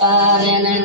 பாரணன்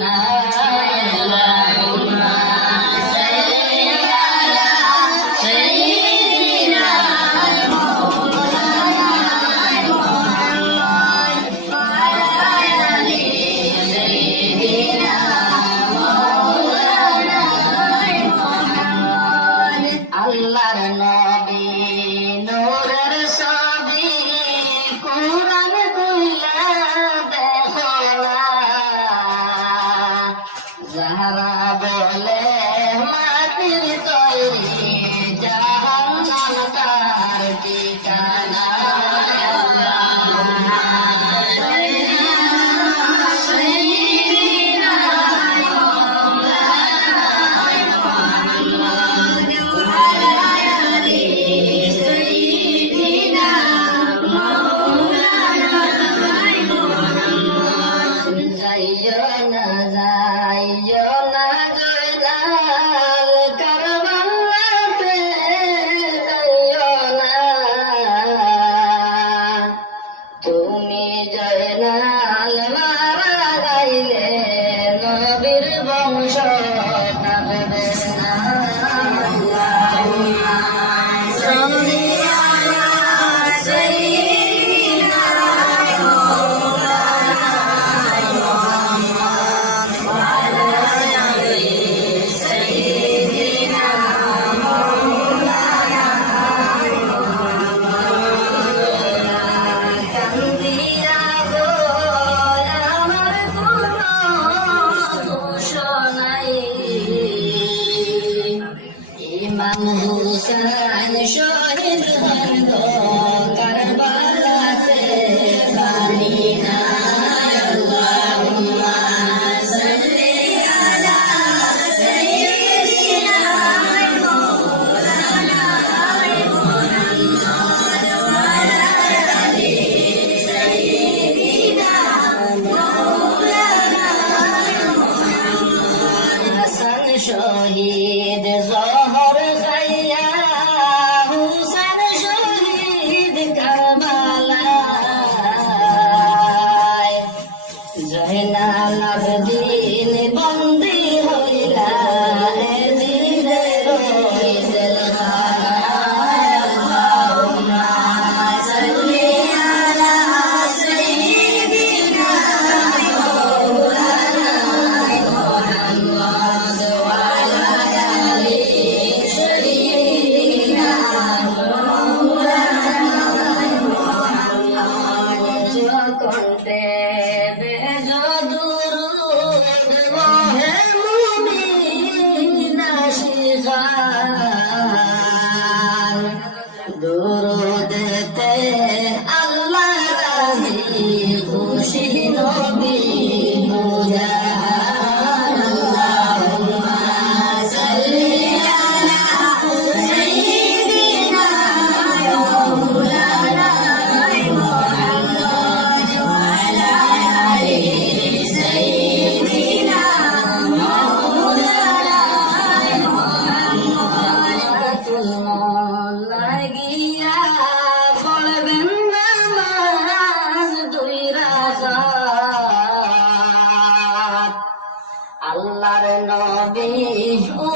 शहीद जा আল্লাহর নবী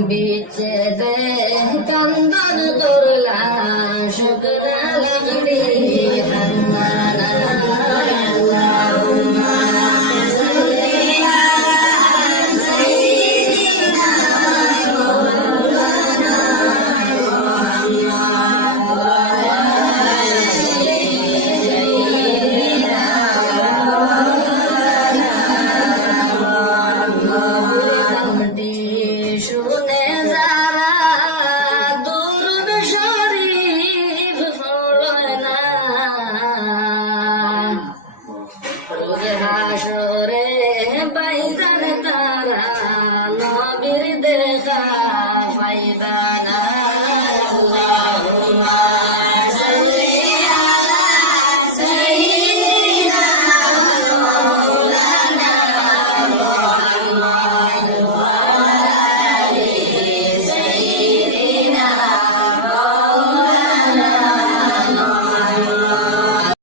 be